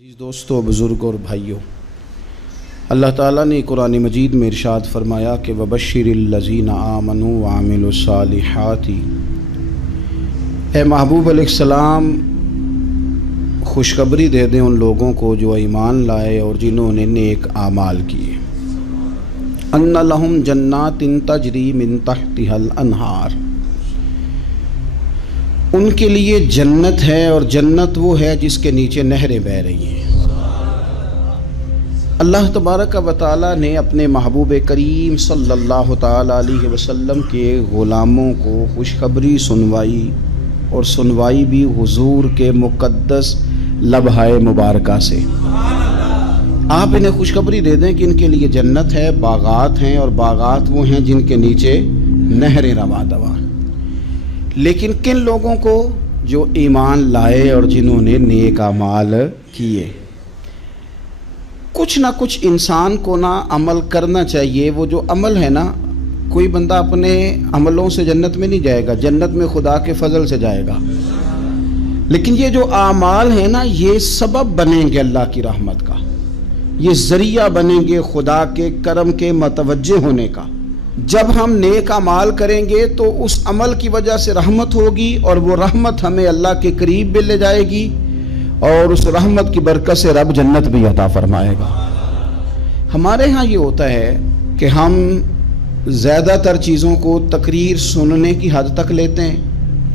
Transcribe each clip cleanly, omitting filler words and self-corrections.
عزیز دوستو، بزرگ اور بھائیوں، اللہ تعالیٰ نے قرآن مجید میں ارشاد فرمایا کہ وَبَشِّرِ الَّذِينَ آمَنُوا وَعَمِلُوا الصَّالِحَاتِ، اے محبوب علیہ السلام خوشخبری دے دیں ان لوگوں کو جو ایمان لائے اور جنہوں نے نیک اعمال کیے، أَنَّ لَهُمْ جَنَّاتٍ تَجْرِي مِن تَحْتِهَا الْأَنْهَارُ، ان کے لیے جنت ہے اور جنت وہ ہے جس کے نیچے نہریں بہہ رہی ہیں۔ اللہ تبارک و تعالیٰ نے اپنے محبوب کریم صلی اللہ تعالیٰ علیہ وسلم کے غلاموں کو خوشخبری سنوائی، اور سنوائی بھی حضور کے مقدس لبھہ مبارکہ سے۔ آپ انہیں خوشخبری دے دیں کہ ان کے لیے جنت ہے، باغات ہیں، اور باغات وہ ہیں جن کے نیچے نہریں رواں دواں۔ لیکن کن لوگوں کو؟ جو ایمان لائے اور جنہوں نے نیک اعمال کیے۔ کچھ نہ کچھ انسان کو نا عمل کرنا چاہیے۔ وہ جو عمل ہے نا، کوئی بندہ اپنے عملوں سے جنت میں نہیں جائے گا، جنت میں خدا کے فضل سے جائے گا۔ لیکن یہ جو اعمال ہیں نا، یہ سبب بنیں گے اللہ کی رحمت کا، یہ ذریعہ بنیں گے خدا کے کرم کے متوجہ ہونے کا۔ جب ہم نیک اعمال کریں گے تو اس عمل کی وجہ سے رحمت ہوگی، اور وہ رحمت ہمیں اللہ کے قریب بھی لے جائے گی، اور اس رحمت کی برکت سے رب جنت بھی عطا فرمائے گا۔ ہمارے ہاں یہ ہوتا ہے کہ ہم زیادہ تر چیزوں کو تقریر سننے کی حد تک لیتے ہیں،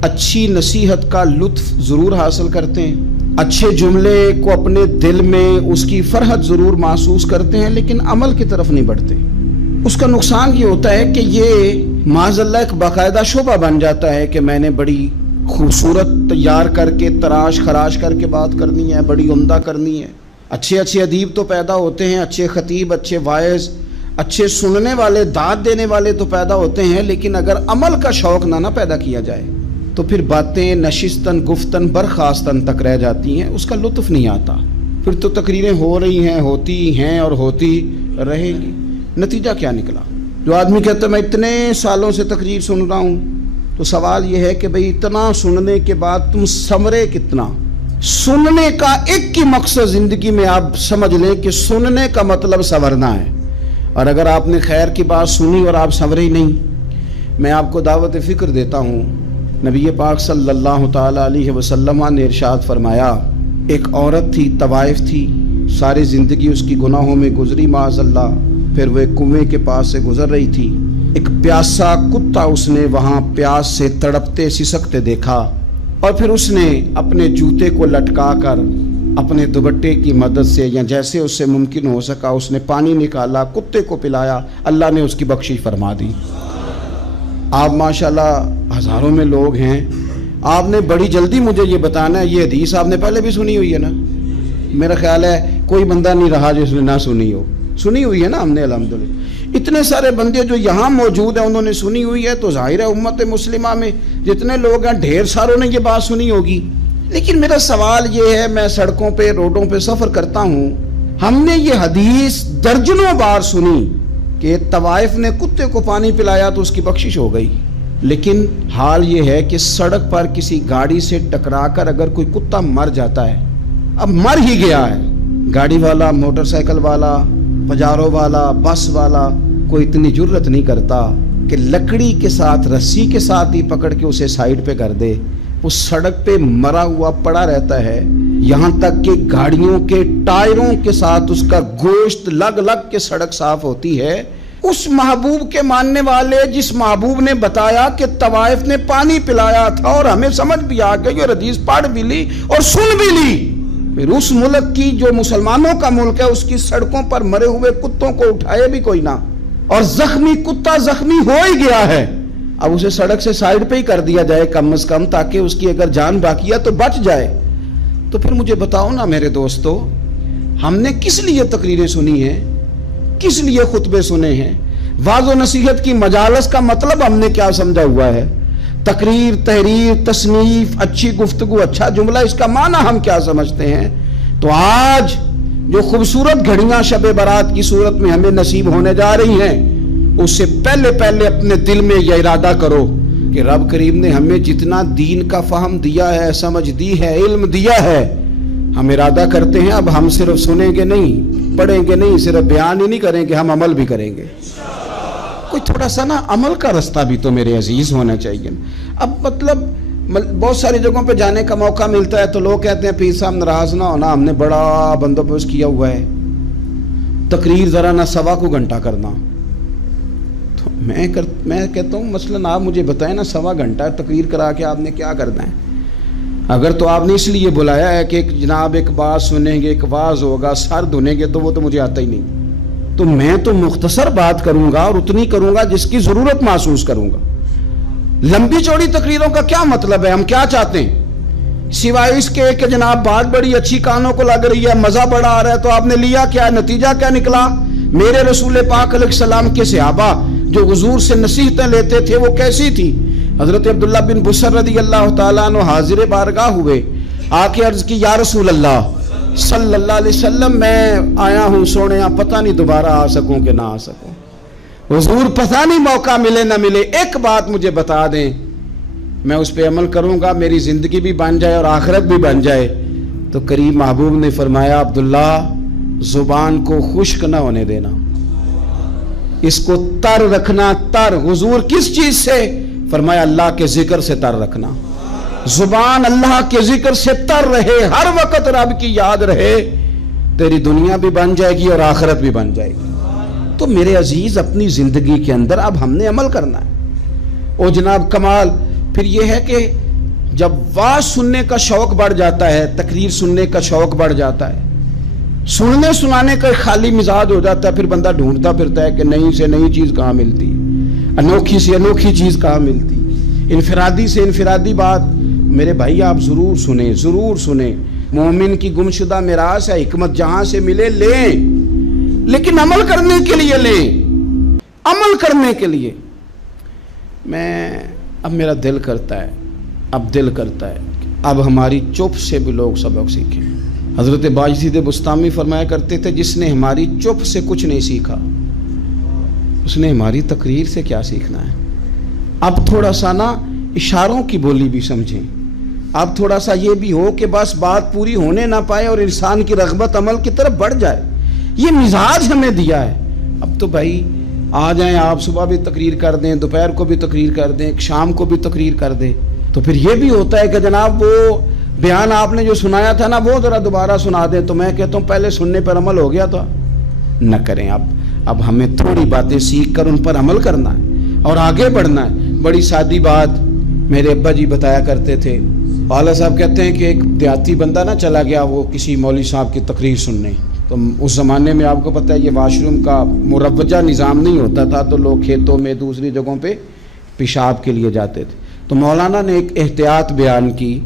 اچھی نصیحت کا لطف ضرور حاصل کرتے ہیں، اچھے جملے کو اپنے دل میں اس کی فرحت ضرور محسوس کرتے ہیں، لیکن عمل کی طرف نہیں بڑھتے۔ اس کا نقصان یہ ہوتا ہے کہ یہ معاذ اللہ ایک باقاعدہ شعبہ بن جاتا ہے کہ میں نے بڑی خوبصورت تیار کر کے تراش خراش کر کے بات کرنی ہے، بڑی عمدہ کرنی ہے۔ اچھے اچھے ادیب تو پیدا ہوتے ہیں، اچھے خطیب، اچھے واعظ، اچھے سننے والے، داد دینے والے تو پیدا ہوتے ہیں، لیکن اگر عمل کا شوق نہ پیدا کیا جائے تو پھر باتیں نشستن گفتن برخاستن تک رہ جاتی ہیں، اس کا لطف نہیں آتا۔ پھر تو تقریریں ہو رہی ہیں، ہوتی ہیں اور ہوتی رہیں گی۔ نتیجہ کیا نکلا؟ جو آدمی کہتا ہے میں اتنے سالوں سے تقریر سن رہا ہوں، تو سوال یہ ہے کہ بھئی اتنا سننے کے بعد تم سمرے کتنا؟ سننے کا ایک ہی مقصد زندگی میں آپ سمجھ لیں کہ سننے کا مطلب سنورنا ہے، اور اگر آپ نے خیر کی بات سنی اور آپ سنورے ہی نہیں، میں آپ کو دعوت فکر دیتا ہوں۔ نبی پاک صلی اللہ تعالیٰ علیہ وسلم نے ارشاد فرمایا، ایک عورت تھی، طوائف تھی، ساری زندگی اس کی گناہوں میں گزری معاذ اللہ، پھر وہ ایک کنویں کے پاس سے گزر رہی تھی، ایک پیاسا کتا اس نے وہاں پیاس سے تڑپتے سسکتے دیکھا، اور پھر اس نے اپنے جوتے کو لٹکا کر اپنے دوپٹے کی مدد سے یا جیسے اس سے ممکن ہو سکا اس نے پانی نکالا، کتے کو پلایا، اللہ نے اس کی بخشش فرما دی۔ آپ ماشاءاللہ ہزاروں میں لوگ ہیں، آپ نے بڑی جلدی مجھے یہ بتانا ہے، یہ حدیث آپ نے پہلے بھی سنی ہوئی ہے نا؟ میرا خیال ہے کوئی بندہ نہیں رہا جس نے نہ سنی ہو، سنی ہوئی ہے نا ہم نے الحمدللہ۔ اتنے سارے بندے جو یہاں موجود ہیں انہوں نے سنی ہوئی ہے، تو ظاہر ہے امت مسلمہ میں جتنے لوگ ہیں ڈھیر ساروں نے یہ بات سنی ہوگی۔ لیکن میرا سوال یہ ہے، میں سڑکوں پہ روڈوں پہ سفر کرتا ہوں، ہم نے یہ حدیث درجنوں بار سنی کہ طوائف نے کتے کو پانی پلایا تو اس کی بخشش ہو گئی، لیکن حال یہ ہے کہ سڑک پر کسی گاڑی سے ٹکرا کر اگر کوئی کتا مر جاتا ہے، اب مر ہی گیا ہے، گاڑی والا، موٹر سائیکل والا، پجارو والا، بس والا کوئی اتنی جرت نہیں کرتا کہ لکڑی کے ساتھ رسی کے ساتھ ہی پکڑ کے اسے سائیڈ پہ کر دے۔ وہ سڑک پہ مرا ہوا پڑا رہتا ہے، یہاں تک کہ گاڑیوں کے ٹائروں کے ساتھ اس کا گوشت لگ لگ کے سڑک صاف ہوتی ہے۔ اس محبوب کے ماننے والے جس محبوب نے بتایا کہ طوائف نے پانی پلایا تھا، اور ہمیں سمجھ بھی آ گئی اور حدیث پڑھ بھی لی اور سن بھی لی، پھر اس ملک کی جو مسلمانوں کا ملک ہے اس کی سڑکوں پر مرے ہوئے کتوں کو اٹھائے بھی کوئی نہ، اور زخمی کتا زخمی ہو ہی گیا ہے، اب اسے سڑک سے سائیڈ پہ ہی کر دیا جائے کم از کم، تاکہ اس کی اگر جان باقی ہے تو بچ جائے۔ تو پھر مجھے بتاؤ نا میرے دوستو، ہم نے کس لیے تقریریں سنی ہیں، کس لیے خطبے سنے ہیں؟ واعظ و نصیحت کی مجالس کا مطلب ہم نے کیا سمجھا ہوا ہے؟ تقریر، تحریر، تصنیف، اچھی گفتگو، اچھا جملہ، اس کا معنی ہم کیا سمجھتے ہیں؟ تو آج جو خوبصورت گھڑیاں شب برات کی صورت میں ہمیں نصیب ہونے جا رہی ہیں، اس سے پہلے اپنے دل میں یہ ارادہ کرو کہ رب کریم نے ہمیں جتنا دین کا فہم دیا ہے، سمجھ دی ہے، علم دیا ہے، ہم ارادہ کرتے ہیں اب ہم صرف سنیں گے نہیں، پڑھیں گے نہیں، صرف بیان ہی نہیں کریں گے، ہم عمل بھی کریں گے۔ کوئی تھوڑا سا نا عمل کا رستہ بھی تو میرے عزیز ہونا چاہیے۔ اب مطلب بہت ساری جگہوں پہ جانے کا موقع ملتا ہے تو لوگ کہتے ہیں پیر صاحب ناراض نہ ہونا، ہم نے بڑا بندوبست کیا ہوا ہے، تقریر ذرا نہ سوا کو گھنٹہ کرنا۔ تو میں کہتا ہوں مثلاً آپ مجھے بتائیں نا، سوا گھنٹہ تقریر کرا کے آپ نے کیا کرنا ہے؟ اگر تو آپ نے اس لیے بلایا ہے کہ جناب ایک بات سنیں گے، ایک واعظ ہوگا، سر دھنیں گے، تو وہ تو مجھے آتا ہی نہیں۔ تو میں تو مختصر بات کروں گا اور اتنی کروں گا جس کی ضرورت محسوس کروں گا۔ لمبی چوڑی تقریروں کا کیا مطلب ہے؟ ہم کیا چاہتے ہیں سوائے اس کے کہ جناب بات بڑی اچھی کانوں کو لگ رہی ہے، مزہ بڑا آ رہا ہے، تو آپ نے لیا کیا؟ نتیجہ کیا نکلا؟ میرے رسول پاک علیہ السلام کے صحابہ جو حضور سے نصیحتیں لیتے تھے وہ کیسی تھی؟ حضرت عبداللہ بن بصر رضی اللہ تعالیٰ عنہ حاضر بارگاہ ہوئے، آ کے عرض کی یا رسول اللہ صلی اللہ علیہ وسلم، میں آیا ہوں سونے، پتہ نہیں دوبارہ آ سکوں کہ نہ آ سکوں، حضور پتہ نہیں موقع ملے نہ ملے، ایک بات مجھے بتا دیں، میں اس پہ عمل کروں گا، میری زندگی بھی بن جائے اور آخرت بھی بن جائے۔ تو کریم محبوب نے فرمایا عبداللہ زبان کو خشک نہ ہونے دینا، اس کو تر رکھنا۔ تر حضور کس چیز سے؟ فرمایا اللہ کے ذکر سے تر رکھنا، زبان اللہ کے ذکر سے تر رہے، ہر وقت رب کی یاد رہے، تیری دنیا بھی بن جائے گی اور آخرت بھی بن جائے گی۔ تو میرے عزیز اپنی زندگی کے اندر اب ہم نے عمل کرنا ہے۔ او جناب کمال پھر یہ ہے کہ جب واعظ سننے کا شوق بڑھ جاتا ہے، تقریر سننے کا شوق بڑھ جاتا ہے، سننے سنانے کا خالی مزاج ہو جاتا ہے، پھر بندہ ڈھونڈتا پھرتا ہے کہ نئی سے نئی چیز کہاں ملتی، انوکھی سے انوکھی چیز کہاں ملتی، انفرادی سے انفرادی بات۔ میرے بھائی آپ ضرور سنیں، ضرور سنیں، مومن کی گمشدہ میراث ہے، حکمت جہاں سے ملے لیں، لیکن عمل کرنے کے لیے لیں، عمل کرنے کے لیے۔ اب میرا دل کرتا ہے اب ہماری چپ سے بھی لوگ سبق سیکھیں۔ حضرت باجزید بستامی فرمایا کرتے تھے جس نے ہماری چپ سے کچھ نہیں سیکھا اس نے ہماری تقریر سے کیا سیکھنا ہے۔ اب تھوڑا سا نا اشاروں کی بولی بھی سمجھیں، اب تھوڑا سا یہ بھی ہو کہ بس بات پوری ہونے نہ پائے اور انسان کی رغبت عمل کی طرف بڑھ جائے، یہ مزاج ہمیں دیا ہے۔ اب تو بھائی آ جائیں آپ، صبح بھی تقریر کر دیں، دوپہر کو بھی تقریر کر دیں، شام کو بھی تقریر کر دیں، تو پھر یہ بھی ہوتا ہے کہ جناب وہ بیان آپ نے جو سنایا تھا نا وہ ذرا دوبارہ سنا دیں۔ تو میں کہتا ہوں پہلے سننے پر عمل ہو گیا تو نہ کریں۔ اب ہمیں تھوڑی باتیں سیکھ کر ان پر عمل کرنا ہے اور آگے بڑھنا ہے۔ بڑی سادی بات میرے ابا جی بتایا کرتے تھے، والا صاحب کہتے ہیں کہ ایک دیہاتی بندہ نہ چلا گیا وہ کسی مولوی صاحب کی تقریر سننے، تو اس زمانے میں آپ کو پتہ ہے یہ واش روم کا مروجہ نظام نہیں ہوتا تھا، تو لوگ کھیتوں میں دوسری جگہوں پہ پیشاب کے لیے جاتے تھے۔ تو مولانا نے ایک احتیاط بیان کی،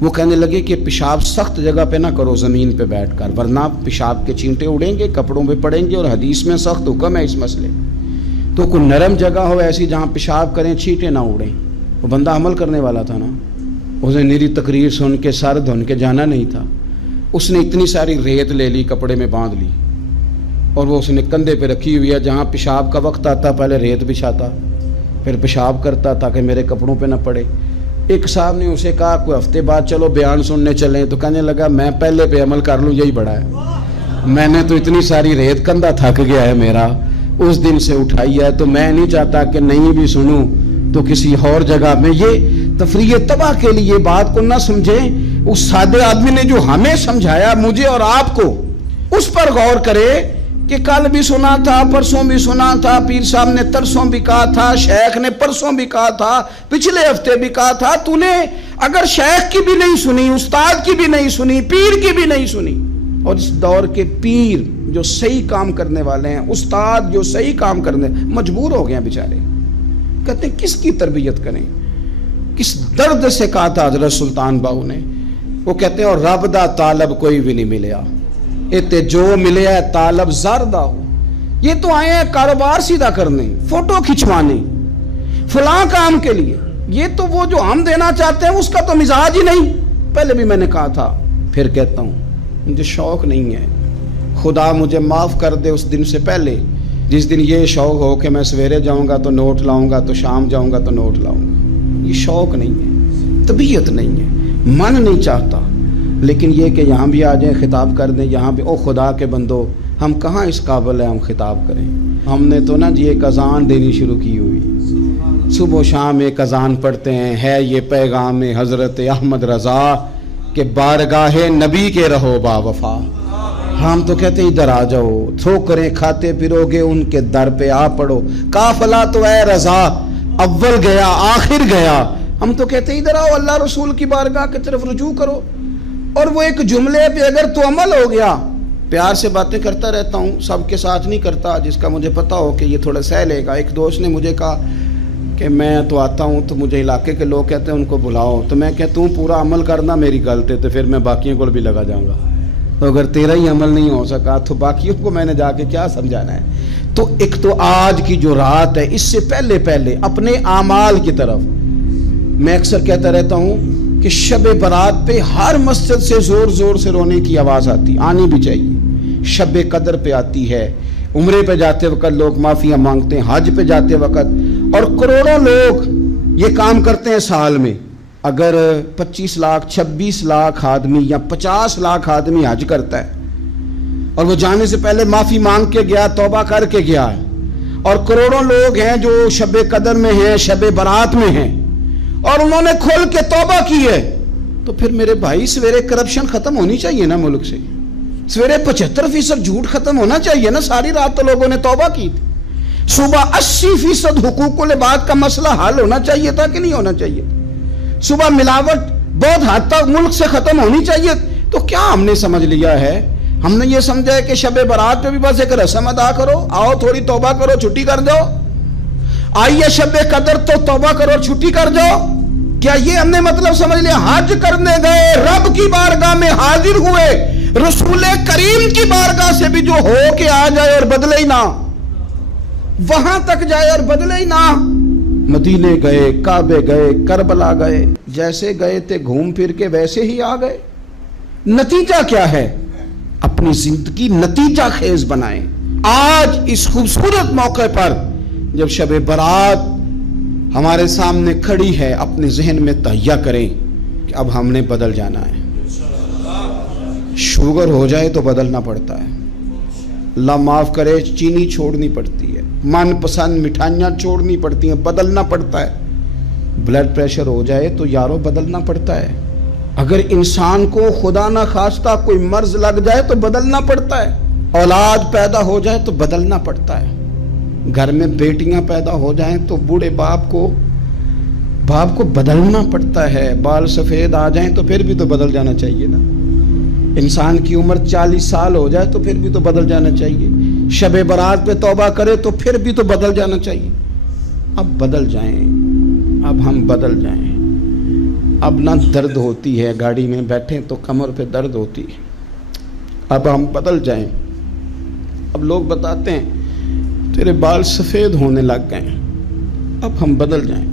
وہ کہنے لگے کہ پیشاب سخت جگہ پہ نہ کرو زمین پہ بیٹھ کر، ورنہ پیشاب کے چینٹے اڑیں گے، کپڑوں پہ پڑیں گے، اور حدیث میں سخت حکم ہے اس مسئلے۔ تو کوئی نرم جگہ ہو ایسی جہاں پیشاب کریں چینٹے نہ اڑیں۔ وہ بندہ عمل کرنے والا تھا نا، اسے نیری تقریر سن کے سر دھن کے جانا نہیں تھا، اس نے اتنی ساری ریت لے لی، کپڑے میں باندھ لی، اور وہ اس نے کندھے پہ رکھی ہوئی ہے، جہاں پیشاب کا وقت آتا پہلے ریت بچھاتا، پھر پیشاب کرتا تاکہ میرے کپڑوں پہ نہ پڑے۔ ایک صاحب نے اسے کہا کوئی ہفتے بعد چلو بیان سننے چلیں، تو کہنے لگا میں پہلے پہ عمل کر لوں یہی بڑا ہے، میں نے تو اتنی ساری ریت، کندھا تھک گیا ہے میرا، اس دن سے اٹھائی ہے، تو میں نہیں چاہتا کہ نہیں بھی سنوں تو کسی اور جگہ میں۔ یہ تفریح تباہ کے لیے بات کو نہ سمجھیں، اس سادے آدمی نے جو ہمیں سمجھایا مجھے اور آپ کو، اس پر غور کرے کہ کل بھی سنا تھا، پرسوں بھی سنا تھا، پیر صاحب نے ترسوں بھی کہا تھا، شیخ نے پرسوں بھی کہا تھا، پچھلے ہفتے بھی کہا تھا۔ تو نے اگر شیخ کی بھی نہیں سنی، استاد کی بھی نہیں سنی، پیر کی بھی نہیں سنی، اور اس دور کے پیر جو صحیح کام کرنے والے ہیں، استاد جو صحیح کام کرنے، مجبور ہو گئے ہیں بیچارے، کہتے ہیں کس کی تربیت کریں، کس درد سے کہا تھا حضرت سلطان باہو نے، وہ کہتے ہیں اور رب دا طالب کوئی بھی نہیں ملیا، اتے جو ملے ہے طالب زردہ ہو۔ یہ تو آئے ہیں کاروبار سیدھا کرنے، فوٹو کھچوانے، فلاں کام کے لیے، یہ تو وہ جو ہم دینا چاہتے ہیں اس کا تو مزاج ہی نہیں۔ پہلے بھی میں نے کہا تھا، پھر کہتا ہوں، مجھے شوق نہیں ہے، خدا مجھے معاف کر دے اس دن سے پہلے جس دن یہ شوق ہو کہ میں سویرے جاؤں گا تو نوٹ لاؤں گا، تو شام جاؤں گا تو نوٹ لاؤں گا۔ یہ شوق نہیں ہے، طبیعت نہیں ہے، من نہیں چاہتا، لیکن یہ کہ یہاں بھی آ جائیں خطاب کر دیں یہاں بھی، او خدا کے بندو ہم کہاں اس قابل ہیں ہم خطاب کریں؟ ہم نے تو نا جی ایک اذان دینی شروع کی ہوئی، صبح و شام ایک اذان پڑھتے ہیں، ہے یہ پیغام حضرت احمد رضا کہ بارگاہ نبی کے رہو با وفا۔ ہم تو کہتے ہیں ادھر آ جاؤ، ٹھوکریں کھاتے پھرو گے ان کے در پہ آ پڑو، قافلہ تو اے رضا اول گیا آخر گیا۔ ہم تو کہتے ہیں ادھر آؤ، اللہ رسول کی بارگاہ کی طرف رجوع کرو۔ اور وہ ایک جملے پہ اگر تو عمل ہو گیا، پیار سے باتیں کرتا رہتا ہوں، سب کے ساتھ نہیں کرتا، جس کا مجھے پتا ہو کہ یہ تھوڑا سہ لے گا۔ ایک دوست نے مجھے کہا کہ میں تو آتا ہوں تو مجھے علاقے کے لوگ کہتے ہیں ان کو بلاؤ، تو میں کہتا ہوں پورا عمل کرنا میری غلط ہے، تو پھر میں باقیوں کو بھی لگا جاؤں گا، تو اگر تیرا ہی عمل نہیں ہو سکا تو باقیوں کو میں نے جا کے کیا سمجھانا ہے؟ تو ایک تو آج کی جو رات ہے، اس سے پہلے اپنے اعمال کی طرف میں اکثر کہتا رہتا ہوں کہ شب برات پہ ہر مسجد سے زور زور سے رونے کی آواز آنی بھی چاہیے۔ شب قدر پہ آتی ہے، عمرے پہ جاتے وقت لوگ معافیاں مانگتے ہیں، حج پہ جاتے وقت، اور کروڑوں لوگ یہ کام کرتے ہیں سال میں۔ اگر 25 لاکھ 26 لاکھ آدمی یا 50 لاکھ آدمی حج کرتا ہے اور وہ جانے سے پہلے معافی مانگ کے گیا، توبہ کر کے گیا ہے، اور کروڑوں لوگ ہیں جو شب قدر میں ہیں، شب برات میں ہیں، اور انہوں نے کھل کے توبہ کی ہے، تو پھر میرے بھائی سویرے کرپشن ختم ہونی چاہیے نا ملک سے، سویرے 75% جھوٹ ختم ہونا چاہیے نا۔ ساری رات تو لوگوں نے توبہ کی تھی، صبح 80% حقوق العباد کا مسئلہ حل ہونا چاہیے تھا کہ نہیں ہونا چاہیے؟ صبح ملاوٹ بہت حد تک ملک سے ختم ہونی چاہیے۔ تو کیا ہم نے سمجھ لیا ہے؟ ہم نے یہ سمجھا ہے کہ شب برات پہ بھی بس ایک رسم ادا کرو، آؤ تھوڑی توبہ کرو چھٹی کر جاؤ، آئیے شب قدر تو توبہ کرو چھٹی کر جاؤ۔ کیا یہ ہم نے مطلب سمجھ لیا؟ حج کرنے گئے، رب کی بارگاہ میں حاضر ہوئے، رسول کریم کی بارگاہ سے بھی جو ہو کے آ جائے اور بدلے ہی نہ، وہاں تک جائے اور بدلے ہی نہ۔ مدینے گئے، کعبے گئے، کربلا گئے، جیسے گئے تھے گھوم پھر کے ویسے ہی آ گئے۔ نتیجہ کیا ہے؟ اپنی زندگی نتیجہ خیز بنائیں۔ آج اس خوبصورت موقع پر جب شب برات ہمارے سامنے کھڑی ہے، اپنے ذہن میں تہیہ کریں کہ اب ہم نے بدل جانا ہے۔ شوگر ہو جائے تو بدلنا پڑتا ہے، اللہ معاف کرے، چینی چھوڑنی پڑتی ہے، من پسند مٹھائیاں چھوڑنی پڑتی ہیں، بدلنا پڑتا ہے۔ بلڈ پریشر ہو جائے تو یارو بدلنا پڑتا ہے۔ اگر انسان کو خدا نہ خواستہ کوئی مرض لگ جائے تو بدلنا پڑتا ہے۔ اولاد پیدا ہو جائے تو بدلنا پڑتا ہے۔ گھر میں بیٹیاں پیدا ہو جائیں تو بوڑھے باپ کو بدلنا پڑتا ہے۔ بال سفید آ جائیں تو پھر بھی تو بدل جانا چاہیے نا۔ انسان کی عمر 40 سال ہو جائے تو پھر بھی تو بدل جانا چاہیے۔ شب برات پہ توبہ کرے تو پھر بھی تو بدل جانا چاہیے۔ اب بدل جائیں، اب ہم بدل جائیں۔ اب نہ درد ہوتی ہے، گاڑی میں بیٹھیں تو کمر پہ درد ہوتی ہے، اب ہم بدل جائیں۔ اب لوگ بتاتے ہیں تیرے بال سفید ہونے لگ گئے، اب ہم بدل جائیں۔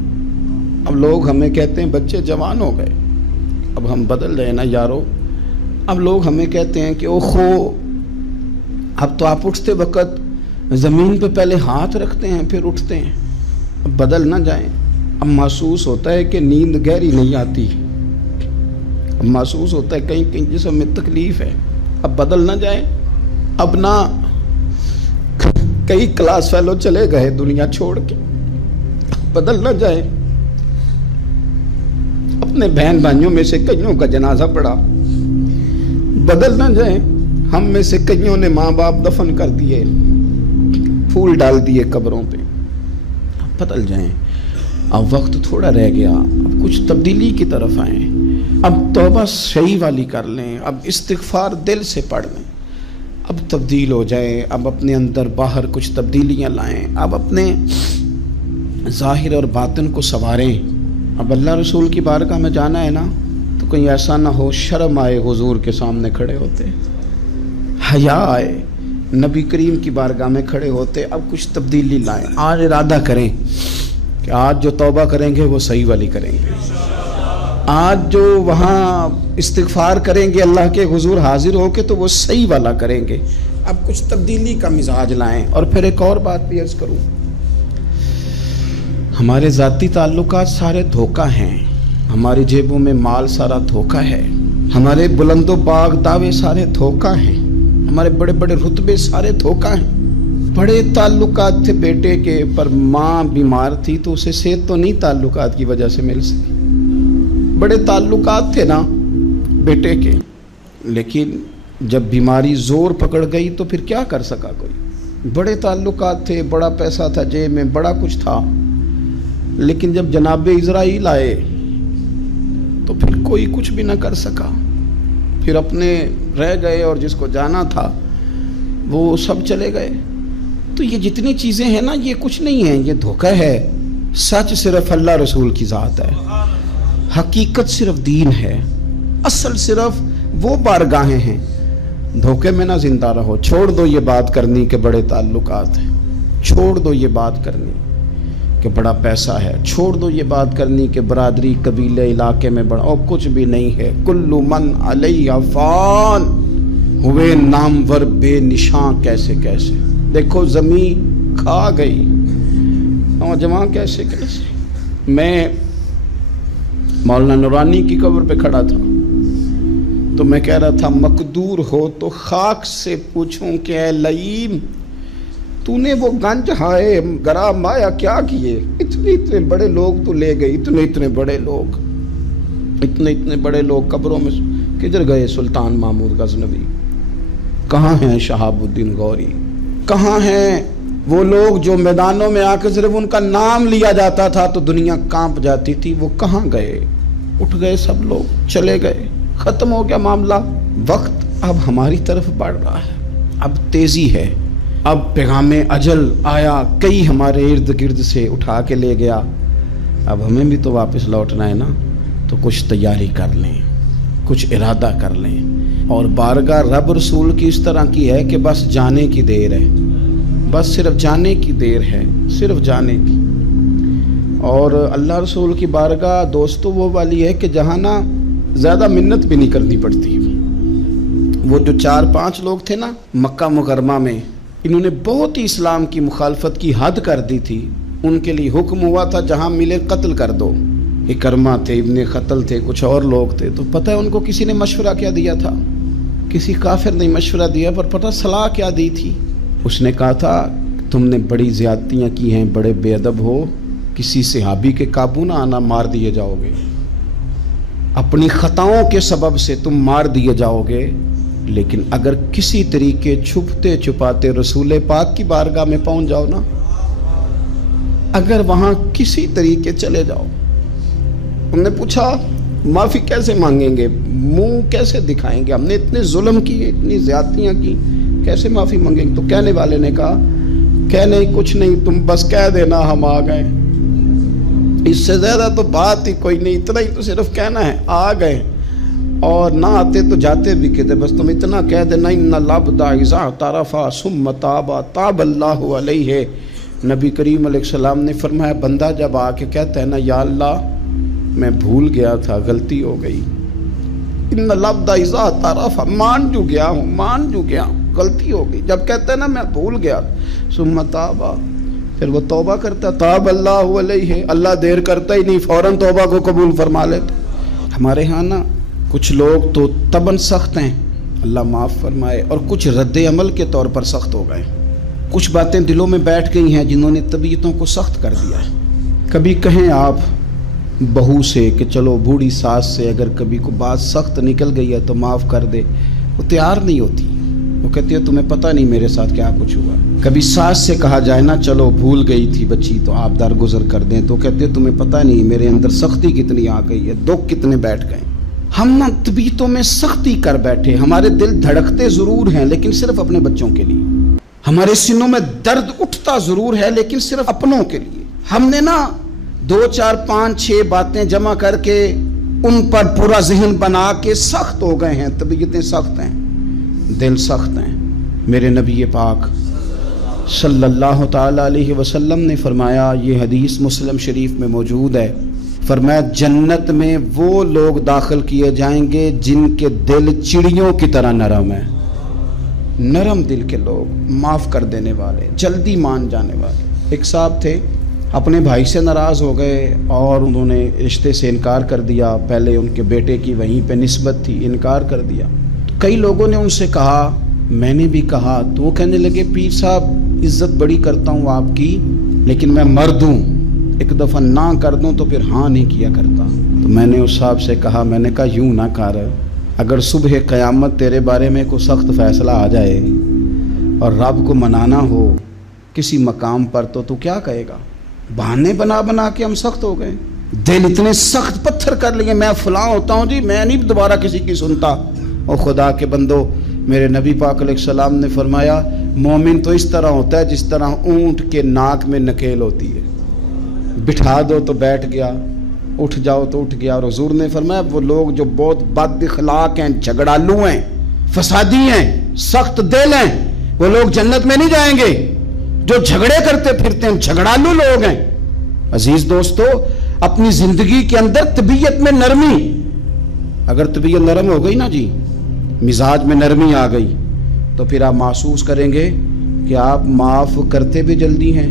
اب لوگ ہمیں کہتے ہیں بچے جوان ہو گئے، اب ہم بدل رہے نا یارو۔ اب لوگ ہمیں کہتے ہیں کہ اوہو اب تو آپ اٹھتے وقت زمین پہ پہلے ہاتھ رکھتے ہیں پھر اٹھتے ہیں، اب بدل نہ جائیں۔ اب محسوس ہوتا ہے کہ نیند گہری نہیں آتی، اب محسوس ہوتا ہے کہیں کہیں جسم میں تکلیف ہے، اب بدل نہ جائیں۔ اب نہ کئی کلاس فیلو چلے گئے دنیا چھوڑ کے، بدل نہ جائیں۔ اپنے بہن بھائیوں میں سے کئیوں کا جنازہ پڑا، بدل نہ جائیں۔ ہم میں سے کئیوں نے ماں باپ دفن کر دیے، پھول ڈال دیے قبروں پہ، بدل جائیں۔ اب وقت تھوڑا رہ گیا، اب کچھ تبدیلی کی طرف آئیں، اب توبہ صحیح والی کر لیں، اب استغفار دل سے پڑھ لیں، اب تبدیل ہو جائیں، اب اپنے اندر باہر کچھ تبدیلیاں لائیں، اب اپنے ظاہر اور باطن کو سنواریں۔ اب اللہ رسول کی بارگاہ میں جانا ہے نا، تو کہیں ایسا نہ ہو شرم آئے حضور کے سامنے کھڑے ہوتے، حیا آئے نبی کریم کی بارگاہ میں کھڑے ہوتے۔ اب کچھ تبدیلی لائیں، آج ارادہ کریں کہ آج جو توبہ کریں گے وہ صحیح والی کریں گے، آج جو وہاں استغفار کریں گے اللہ کے حضور حاضر ہو کے تو وہ صحیح والا کریں گے۔ اب کچھ تبدیلی کا مزاج لائیں۔ اور پھر ایک اور بات بھی عرض کروں، ہمارے ذاتی تعلقات سارے دھوکہ ہیں، ہماری جیبوں میں مال سارا دھوکہ ہے، ہمارے بلند و باغ دعوے سارے دھوکہ ہیں، ہمارے بڑے بڑے رتبے سارے دھوکہ ہیں۔ بڑے تعلقات تھے بیٹے کے، پر ماں بیمار تھی تو اسے صحت تو نہیں تعلقات کی وجہ سے مل سکی۔ بڑے تعلقات تھے نا بیٹے کے، لیکن جب بیماری زور پکڑ گئی تو پھر کیا کر سکا کوئی۔ بڑے تعلقات تھے، بڑا پیسہ تھا جیب میں، بڑا کچھ تھا، لیکن جب جناب اسرائیل آئے تو پھر کوئی کچھ بھی نہ کر سکا، پھر اپنے رہ گئے، اور جس کو جانا تھا وہ سب چلے گئے۔ تو یہ جتنی چیزیں ہیں نا، یہ کچھ نہیں ہیں، یہ دھوکہ ہے۔ سچ صرف اللہ رسول کی ذات ہے، حقیقت صرف دین ہے، اصل صرف وہ بارگاہیں ہیں۔ دھوکے میں نہ زندہ رہو، چھوڑ دو یہ بات کرنی کہ بڑے تعلقات ہیں، چھوڑ دو یہ بات کرنی کہ بڑا پیسہ ہے، چھوڑ دو یہ بات کرنی کہ برادری قبیلے علاقے میں بڑا، اور کچھ بھی نہیں ہے۔ کل من علیہ فان، ہوئے نامور بے نشان کیسے کیسے، دیکھو زمین کھا گئی، نوجوان کیسے کیسے۔ میں مولانا نورانی کی قبر پہ کھڑا تھا تو میں کہہ رہا تھا مقدور ہو تو خاک سے پوچھوں کہ اے لئیم تو نے وہ گنج ہائے گرا مایا کیا کیے، اتنے بڑے لوگ تو لے گئی، اتنے بڑے لوگ، اتنے بڑے لوگ قبروں میں کدھر گئے؟ سلطان محمود غزنوی کہاں ہیں؟ شہاب الدین غوری کہاں ہیں؟ وہ لوگ جو میدانوں میں آ کے صرف ان کا نام لیا جاتا تھا تو دنیا کانپ جاتی تھی، وہ کہاں گئے؟ اٹھ گئے سب لوگ، چلے گئے، ختم ہو گیا معاملہ۔ وقت اب ہماری طرف بڑھ رہا ہے، اب تیزی ہے، اب پیغام اجل آیا، کئی ہمارے ارد گرد سے اٹھا کے لے گیا، اب ہمیں بھی تو واپس لوٹنا ہے نا، تو کچھ تیاری کر لیں، کچھ ارادہ کر لیں۔ اور بارگاہ رب رسول کی اس طرح کی ہے کہ بس جانے کی دیر ہے، بس صرف جانے کی دیر ہے، صرف جانے کی۔ اور اللہ رسول کی بارگاہ دوستو وہ والی ہے کہ جہاں نا زیادہ منت بھی نہیں کرنی پڑتی۔ وہ جو 4-5 لوگ تھے نا مکہ مکرمہ میں، انہوں نے بہت ہی اسلام کی مخالفت کی حد کر دی تھی، ان کے لیے حکم ہوا تھا جہاں ملے قتل کر دو۔ اکرمہ تھے، ابن خطل تھے، کچھ اور لوگ تھے، تو پتہ ہے ان کو کسی نے مشورہ کیا دیا تھا؟ کسی کافر نے مشورہ دیا، پر پتہ صلاح کیا دی تھی؟ اس نے کہا تھا تم نے بڑی زیادتیاں کی ہیں، بڑے بے ادب ہو، کسی صحابی کے قابو نہ آنا، مار دیے جاؤ گے، اپنی خطاؤں کے سبب سے تم مار دیے جاؤ گے، لیکن اگر کسی طریقے چھپتے چھپاتے رسول پاک کی بارگاہ میں پہنچ جاؤ نا، اگر وہاں کسی طریقے چلے جاؤ۔ ہم نے پوچھا معافی کیسے مانگیں گے، منہ کیسے دکھائیں گے، ہم نے اتنے ظلم کیے، اتنی زیادتیاں کی، کیسے معافی مانگیں گے؟ تو کہنے والے نے کہا کہ نہیں کچھ نہیں، تم بس کہہ دینا ہم آ گئے، اس سے زیادہ تو بات ہی کوئی نہیں، اتنا ہی تو صرف کہنا ہے آ گئے، اور نہ آتے تو جاتے بھی کہتے، بس تم اتنا کہہ دینا ان العبد اذا اعترف ثم تاب تاب اللہ علیہ۔ نبی کریم علیہ السلام نے فرمایا بندہ جب آ کے کہتا ہے نا یا اللہ میں بھول گیا تھا، غلطی ہو گئی، ان العبد اذا اعترف، مان جو گیا ہوں، غلطی ہو گئی، جب کہتا ہے نا میں بھول گیا، ثم تاب، پھر وہ توبہ کرتا، تاب اللہ علیہ، اللہ دیر کرتا ہی نہیں، فوراً توبہ کو قبول فرما لیتا۔ ہمارے ہاں نا کچھ لوگ تو طبعاً سخت ہیں، اللہ معاف فرمائے، اور کچھ رد عمل کے طور پر سخت ہو گئے، کچھ باتیں دلوں میں بیٹھ گئی ہیں جنہوں نے طبیعتوں کو سخت کر دیا ہے۔ کبھی کہیں آپ بہو سے کہ چلو بوڑھی ساس سے اگر کبھی کو بات سخت نکل گئی ہے تو معاف کر دے، وہ تیار نہیں ہوتی، وہ کہتی ہے تمہیں پتہ نہیں میرے ساتھ کیا کچھ ہوا۔ کبھی ساس سے کہا جائے نا چلو بھول گئی تھی بچی تو آپ درگزر کر دیں، تو کہتے ہیں تمہیں پتہ نہیں میرے اندر سختی کتنی آ گئی ہے، دکھ کتنے بیٹھ گئے۔ ہم نا طبیعتوں میں سختی کر بیٹھے، ہمارے دل دھڑکتے ضرور ہیں لیکن صرف اپنے بچوں کے لیے، ہمارے سینوں میں درد اٹھتا ضرور ہے لیکن صرف اپنوں کے لیے۔ ہم نے نا 2 4 5 6 باتیں جمع کر کے ان پر پورا ذہن بنا کے سخت ہو گئے ہیں، طبیعتیں سخت ہیں، دل سخت ہیں۔ میرے نبی پاک صلی اللہ تعالی علیہ وسلم نے فرمایا، یہ حدیث مسلم شریف میں موجود ہے، فرمایا جنت میں وہ لوگ داخل کیے جائیں گے جن کے دل چڑیوں کی طرح نرم ہیں، نرم دل کے لوگ، معاف کر دینے والے، جلدی مان جانے والے۔ ایک صاحب تھے اپنے بھائی سے ناراض ہو گئے اور انہوں نے رشتے سے انکار کر دیا. پہلے ان کے بیٹے کی وہیں پہ نسبت تھی, انکار کر دیا. کئی لوگوں نے ان سے کہا, میں نے بھی کہا, تو وہ کہنے لگے پیر صاحب عزت بڑی کرتا ہوں آپ کی, لیکن میں مرد ہوں, ایک دفعہ نہ کر دوں تو پھر ہاں نہیں کیا کرتا. تو میں نے اس صاحب سے کہا, میں نے کہا یوں نہ کر, اگر صبح قیامت تیرے بارے میں کوئی سخت فیصلہ آ جائے اور رب کو منانا ہو کسی مقام پر تو کیا کہے گا؟ بہانے بنا بنا کے ہم سخت ہو گئے, دل اتنے سخت پتھر کر لیے, میں فلاں ہوتا ہوں جی, میں نہیں دوبارہ کسی کی سنتا. اور خدا کے بندو, میرے نبی پاک علیہ السلام نے فرمایا مومن تو اس طرح ہوتا ہے جس طرح اونٹ کے ناک میں نکیل ہوتی ہے, بٹھا دو تو بیٹھ گیا, اٹھ جاؤ تو اٹھ گیا. اور حضور نے فرمایا وہ لوگ جو بہت بد اخلاق ہیں, جھگڑالو ہیں, فسادی ہیں, سخت دل ہیں, وہ لوگ جنت میں نہیں جائیں گے. جو جھگڑے کرتے پھرتے ہیں جھگڑالو لوگ ہیں. عزیز دوستو, اپنی زندگی کے اندر طبیعت میں نرمی, اگر طبیعت نرم ہو گئی نا جی, مزاج میں نرمی آ گئی, تو پھر آپ محسوس کریں گے کہ آپ معاف کرتے بھی جلدی ہیں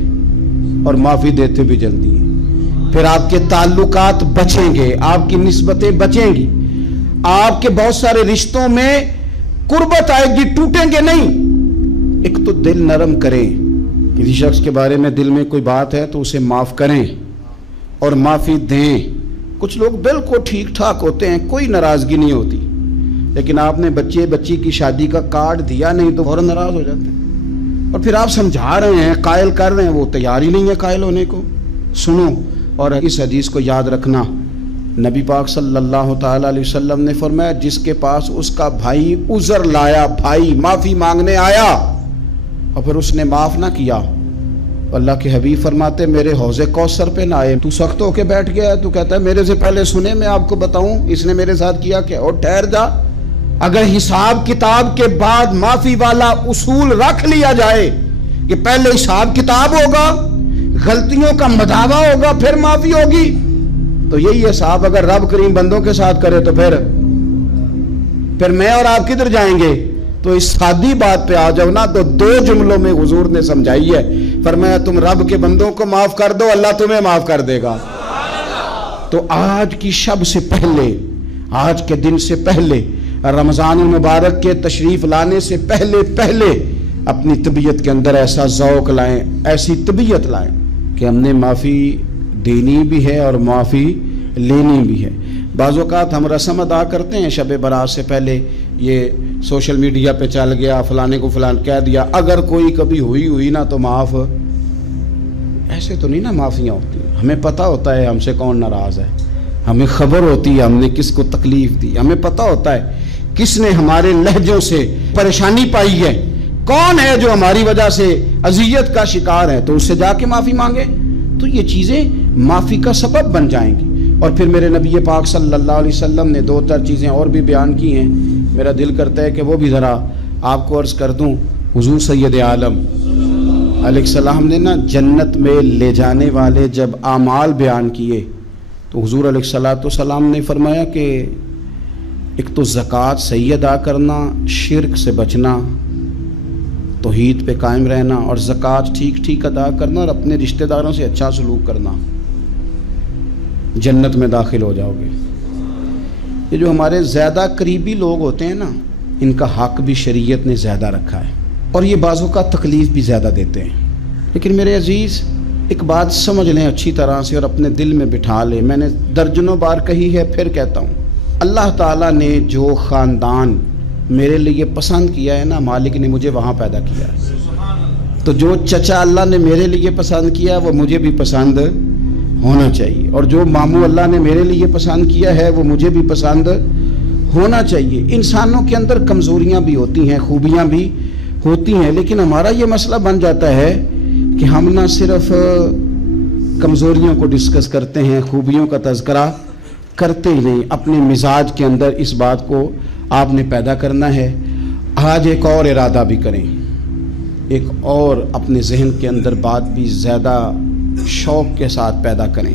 اور معافی دیتے بھی جلدی ہیں. پھر آپ کے تعلقات بچیں گے, آپ کی نسبتیں بچیں گی, آپ کے بہت سارے رشتوں میں قربت آئے گی, ٹوٹیں گے نہیں. ایک تو دل نرم کریں, کسی شخص کے بارے میں دل میں کوئی بات ہے تو اسے معاف کریں اور معافی دیں. کچھ لوگ بالکل ٹھیک ٹھاک ہوتے ہیں, کوئی ناراضگی نہیں ہوتی, لیکن آپ نے بچی کی شادی کا کارڈ دیا نہیں تو فوراً ناراض ہو جاتے ہیں. اور پھر آپ سمجھا رہے ہیں, قائل کر رہے ہیں, وہ تیار ہی نہیں ہے قائل ہونے کو. سنو, اور اس حدیث کو یاد رکھنا, نبی پاک صلی اللہ تعالیٰ علیہ وسلم نے فرمایا جس کے پاس اس کا بھائی عذر لایا, بھائی معافی مانگنے آیا اور پھر اس نے معاف نہ کیا, اللہ کے حبیب فرماتے میرے حوض کوثر پہ نہ آئے. تو سخت ہو کے بیٹھ گیا, تو کہتا ہے میرے سے پہلے سنے, میں آپ کو بتاؤں اس نے میرے ساتھ کیا کیا. اور ٹھہر جا, اگر حساب کتاب کے بعد معافی والا اصول رکھ لیا جائے کہ پہلے حساب کتاب ہوگا, غلطیوں کا مداوع ہوگا, پھر معافی ہوگی, تو یہی حساب اگر رب کریم بندوں کے ساتھ کرے تو پھر میں اور آپ کدھر جائیں گے؟ تو اس سادی بات پہ آ جاؤ نا, تو 2 جملوں میں حضور نے سمجھائی ہے. فرمایا تم رب کے بندوں کو معاف کر دو, اللہ تمہیں معاف کر دے گا. تو آج کی شب سے پہلے, آج کے دن سے پہلے, رمضان المبارک کے تشریف لانے سے پہلے اپنی طبیعت کے اندر ایسا ذوق لائیں, ایسی طبیعت لائیں کہ ہم نے معافی دینی بھی ہے اور معافی لینی بھی ہے. بعض اوقات ہم رسم ادا کرتے ہیں شب برات سے پہلے, یہ سوشل میڈیا پہ چل گیا, فلانے کو فلان کہہ دیا, اگر کوئی کبھی ہوئی نا تو معاف. ایسے تو نہیں نا معافیاں ہوتی. ہمیں پتہ ہوتا ہے ہم سے کون ناراض ہے, ہمیں خبر ہوتی ہے ہم نے کس کو تکلیف دی, ہمیں پتہ ہوتا ہے کس نے ہمارے لہجوں سے پریشانی پائی ہے, کون ہے جو ہماری وجہ سے اذیت کا شکار ہے, تو اس سے جا کے معافی مانگے, تو یہ چیزیں معافی کا سبب بن جائیں گی. اور پھر میرے نبی پاک صلی اللہ علیہ وسلم نے 2-4 چیزیں اور بھی بیان کی ہیں, میرا دل کرتا ہے کہ وہ بھی ذرا آپ کو عرض کر دوں. حضور سید عالم علیہ السلام نے نا جنت میں لے جانے والے جب اعمال بیان کیے تو حضور علیہ السلام نے فرمایا کہ ایک تو زکوٰۃ صحیح ادا کرنا, شرک سے بچنا, توحید پہ قائم رہنا, اور زکوٰۃ ٹھیک ادا کرنا, اور اپنے رشتہ داروں سے اچھا سلوک کرنا, جنت میں داخل ہو جاؤ گے. یہ جو ہمارے زیادہ قریبی لوگ ہوتے ہیں نا, ان کا حق بھی شریعت نے زیادہ رکھا ہے, اور یہ بعضوں کا تکلیف بھی زیادہ دیتے ہیں. لیکن میرے عزیز ایک بات سمجھ لیں اچھی طرح سے اور اپنے دل میں بٹھا لیں, میں نے درجنوں بار کہی ہے, پھر کہتا ہوں, اللہ تعالیٰ نے جو خاندان میرے لیے پسند کیا ہے نا, مالک نے مجھے وہاں پیدا کیا ہے, تو جو چچا اللہ نے میرے لیے پسند کیا ہے وہ مجھے بھی پسند ہونا چاہیے, اور جو ماموں اللہ نے میرے لیے پسند کیا ہے وہ مجھے بھی پسند ہونا چاہیے. انسانوں کے اندر کمزوریاں بھی ہوتی ہیں, خوبیاں بھی ہوتی ہیں, لیکن ہمارا یہ مسئلہ بن جاتا ہے کہ ہم نہ صرف کمزوریوں کو ڈسکس کرتے ہیں, خوبیوں کا تذکرہ کرتے ہی نہیں. اپنے مزاج کے اندر اس بات کو آپ نے پیدا کرنا ہے. آج ایک اور ارادہ بھی کریں, ایک اور اپنے ذہن کے اندر بات بھی زیادہ شوق کے ساتھ پیدا کریں.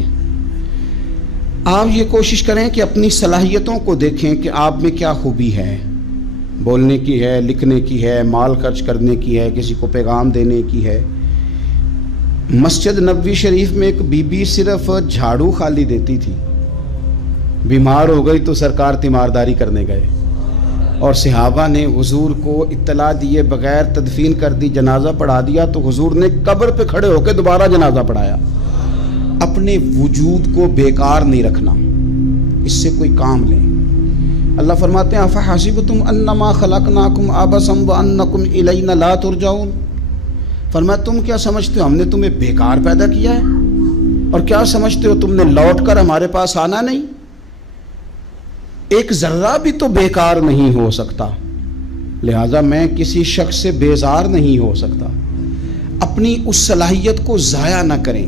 آپ یہ کوشش کریں کہ اپنی صلاحیتوں کو دیکھیں کہ آپ میں کیا خوبی ہے, بولنے کی ہے, لکھنے کی ہے, مال خرچ کرنے کی ہے, کسی کو پیغام دینے کی ہے. مسجد نبوی شریف میں ایک بی بی صرف جھاڑو خالی دیتی تھی، بیمار ہو گئی تو سرکار تیمارداری کرنے گئے اور صحابہ نے حضور کو اطلاع دیے بغیر تدفین کر دی، جنازہ پڑھا دیا، تو حضور نے قبر پہ کھڑے ہو کے دوبارہ جنازہ پڑھایا۔ اپنے وجود کو بیکار نہیں رکھنا، اس سے کوئی کام لیں۔ اللہ فرماتے ہیں افحسبتم انما خلقناکم عبثا وانکم الینا لا ترجعون، فرمایا تم کیا سمجھتے ہو ہم نے تمہیں بیکار پیدا کیا ہے، اور کیا سمجھتے ہو تم نے لوٹ کر ہمارے پاس آنا نہیں؟ ایک ذرہ بھی تو بیکار نہیں ہو سکتا، لہذا میں کسی شخص سے بیزار نہیں ہو سکتا۔ اپنی اس صلاحیت کو ضائع نہ کریں۔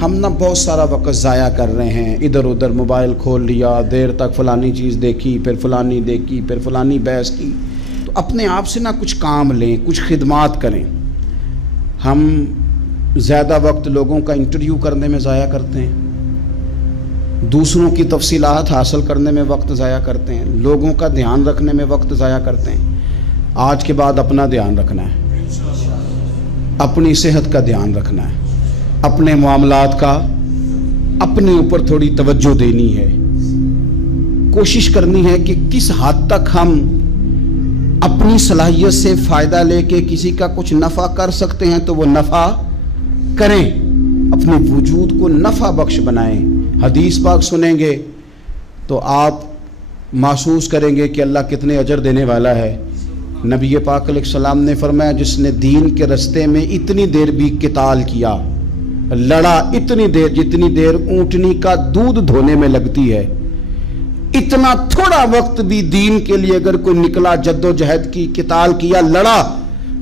ہم نہ بہت سارا وقت ضائع کر رہے ہیں، ادھر ادھر موبائل کھول لیا، دیر تک فلانی چیز دیکھی، پھر فلانی دیکھی، پھر فلانی بحث کی۔ تو اپنے آپ سے نہ کچھ کام لیں، کچھ خدمات کریں۔ ہم زیادہ وقت لوگوں کا انٹرویو کرنے میں ضائع کرتے ہیں، دوسروں کی تفصیلات حاصل کرنے میں وقت ضائع کرتے ہیں، لوگوں کا دھیان رکھنے میں وقت ضائع کرتے ہیں۔ آج کے بعد اپنا دھیان رکھنا ہے، اپنی صحت کا دھیان رکھنا ہے، اپنے معاملات کا اپنے اوپر تھوڑی توجہ دینی ہے، کوشش کرنی ہے کہ کس حد تک ہم اپنی صلاحیت سے فائدہ لے کے کسی کا کچھ نفع کر سکتے ہیں تو وہ نفع کریں، اپنے وجود کو نفع بخش بنائیں۔ حدیث پاک سنیں گے تو آپ محسوس کریں گے کہ اللہ کتنے اجر دینے والا ہے۔ نبی پاک علیہ السلام نے فرمایا جس نے دین کے رستے میں اتنی دیر بھی قتال کیا، لڑا، اتنی دیر جتنی دیر اونٹنی کا دودھ دھونے میں لگتی ہے، اتنا تھوڑا وقت بھی دین کے لیے اگر کوئی نکلا، جد و جہد کی، قتال کیا، لڑا،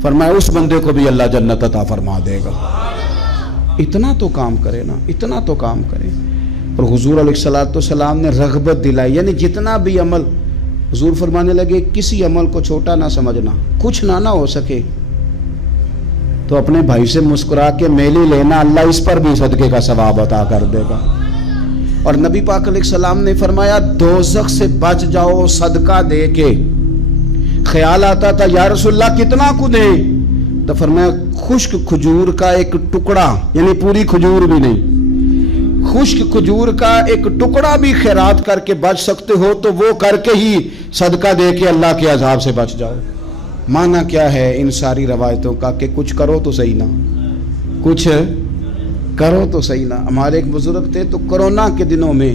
فرمایا اس بندے کو بھی اللہ جنت عطا فرما دے گا۔ اتنا تو کام کرے نا، اتنا تو کام کرے۔ اور حضور علیہ السلام نے رغبت دلائی، یعنی جتنا بھی عمل، حضور فرمانے لگے کسی عمل کو چھوٹا نہ سمجھنا، کچھ نہ ہو سکے تو اپنے بھائی سے مسکرا کے میلی لینا، اللہ اس پر بھی صدقے کا ثواب عطا کر دے گا۔ اور نبی پاک علیہ السلام نے فرمایا دوزخ سے بچ جاؤ صدقہ دے کے۔ خیال آتا تھا یا رسول اللہ کتنا کو دیں، تو فرمایا خشک کھجور کا ایک ٹکڑا، یعنی پوری کھجور بھی نہیں، خشک کھجور کا ایک ٹکڑا بھی خیرات کر کے بچ سکتے ہو تو وہ کر کے ہی صدقہ دے کے اللہ کے عذاب سے بچ جاؤ۔ معنی کیا ہے ان ساری روایتوں کا کہ کچھ کرو تو صحیح نہ، کچھ کرو تو صحیح نہ۔ ہمارے ایک بزرگ تھے تو کرونا کے دنوں میں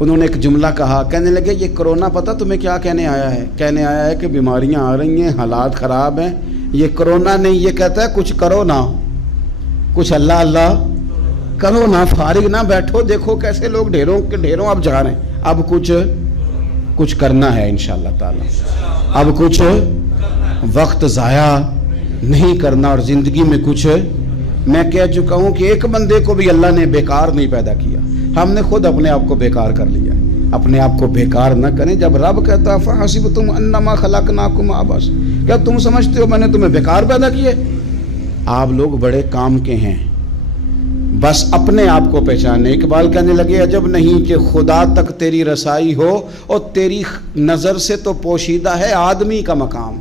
انہوں نے ایک جملہ کہا، کہنے لگے یہ کرونا پتہ تمہیں کیا کہنے آیا ہے؟ کہنے آیا ہے کہ بیماریاں آ رہی ہیں، حالات خراب ہیں، یہ کرونا نہیں، یہ کہتا ہے کچھ کرو نا، کچھ اللہ اللہ کرو نا، فارغ نہ بیٹھو، دیکھو کیسے لوگ ڈھیروں کے ڈھیروں اب جا رہے ہیں، اب کچھ کرنا ہے انشاءاللہ تعالی، اب کچھ وقت ضائع نہیں کرنا، اور زندگی میں کچھ، میں کہہ چکا ہوں کہ ایک بندے کو بھی اللہ نے بیکار نہیں پیدا کیا، ہم نے خود اپنے آپ کو بیکار کر لیا ہے۔ اپنے آپ کو بیکار نہ کریں۔ جب رب کہتا فحسبتم انما خلقناکم عبث، کیا تم سمجھتے ہو میں نے تمہیں بیکار پیدا کیے؟ آپ لوگ بڑے کام کے ہیں، بس اپنے آپ کو پہچانے۔ اقبال کہنے لگے عجب نہیں کہ خدا تک تیری رسائی ہو اور تیری نظر سے تو پوشیدہ ہے آدمی کا مقام،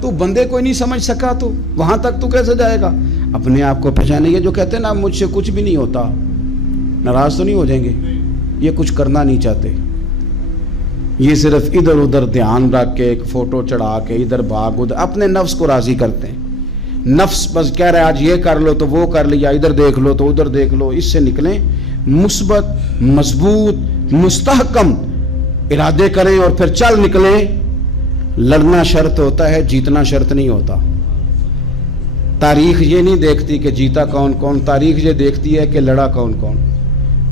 تو بندے کوئی نہیں سمجھ سکا تو وہاں تک تو کیسے جائے گا؟ اپنے آپ کو پہچانے۔ یہ جو کہتے ہیں نا مجھ سے کچھ بھی نہیں ہوتا، ناراض تو نہیں ہو جائیں گے؟ یہ کچھ کرنا نہیں چاہتے، یہ صرف ادھر ادھر دھیان رکھ کے ایک فوٹو چڑھا کے ادھر بھاگ ادھر اپنے نفس کو راضی کرتے ہیں۔ نفس بس کہہ رہے آج یہ کر لو تو وہ کر لیا، ادھر دیکھ لو تو ادھر دیکھ لو۔ اس سے نکلیں، مثبت، مضبوط، مستحکم ارادے کریں اور پھر چل نکلیں۔ لڑنا شرط ہوتا ہے، جیتنا شرط نہیں ہوتا۔ تاریخ یہ نہیں دیکھتی کہ جیتا کون کون، تاریخ یہ دیکھتی ہے کہ لڑا کون کون،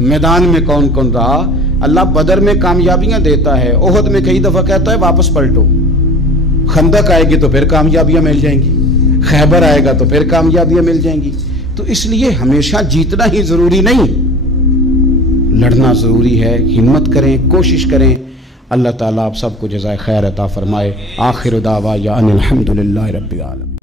میدان میں کون کون رہا۔ اللہ بدر میں کامیابیاں دیتا ہے، احد میں کئی دفعہ کہتا ہے واپس پلٹو، خندق آئے گی تو پھر کامیابیاں مل جائیں گی، خیبر آئے گا تو پھر کامیابیاں مل جائیں گی۔ تو اس لیے ہمیشہ جیتنا ہی ضروری نہیں، لڑنا ضروری ہے۔ ہمت کریں، کوشش کریں۔ اللہ تعالیٰ آپ سب کو جزائے خیر عطا فرمائے۔ آخر دعوانا ان الحمدللہ رب العالمین۔